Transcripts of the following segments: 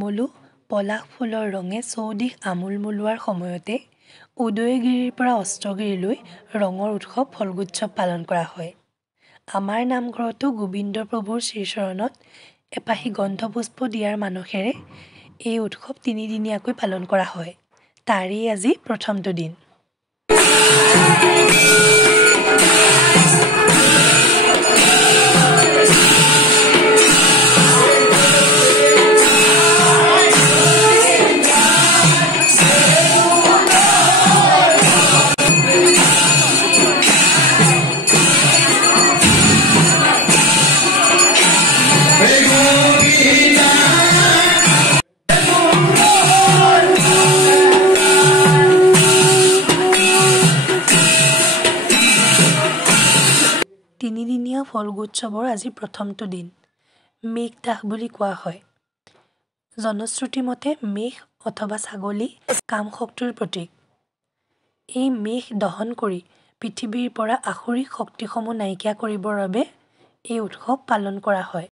মলু পলাশ ফুলৰ ৰঙে চৌদিশ আমোল মোলোৱাৰ সময়তে উদয়গিৰিৰ পৰা অস্ত্ৰগিৰিলৈ ৰঙৰ উৎসৱ ফল্গোৎসৱ পালন কৰা হয়। আমাৰ নামঘৰতো গোবিন্দ প্ৰভুৰ শ্ৰীচৰণত এপাহি গন্ধপুষ্প দিয়াৰ মানসেৰে এই উৎসৱ তিনিদিনীয়াকৈ পালন কৰা হয়। তাৰেই আজি প্ৰথমটো দিন। তিনিদিনীয়া ফল্গোৎসৱৰ আজি প্ৰথমটো দিন। মেঘ দাহ বুলি কোৱা হয়। জনশ্ৰুতি মতে মেঘ অথবা ছাগলী কাম শক্তিৰ প্ৰতীক। এই মেঘ দহন কৰি পৃথিৱীৰ পৰা আসুৰিক শক্তিসমূহ নাইকিয়া কৰিবৰ বাবে এই উৎসৱ পালন কৰা হয়।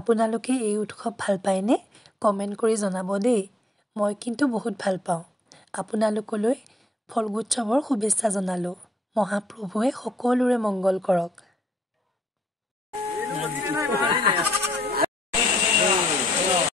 আপোনালোকে এই উৎসৱ ভাল পায়নে? কমেণ্ট কৰি জনাব দেই। মই কিন্তু বহুত ভাল পাওঁ। আপোনালোকলৈ ফল্গোৎসৱৰ শুভেচ্ছা জনালোঁ। মহাপ্ৰভুৱে সকলোৰে মংগল কৰক।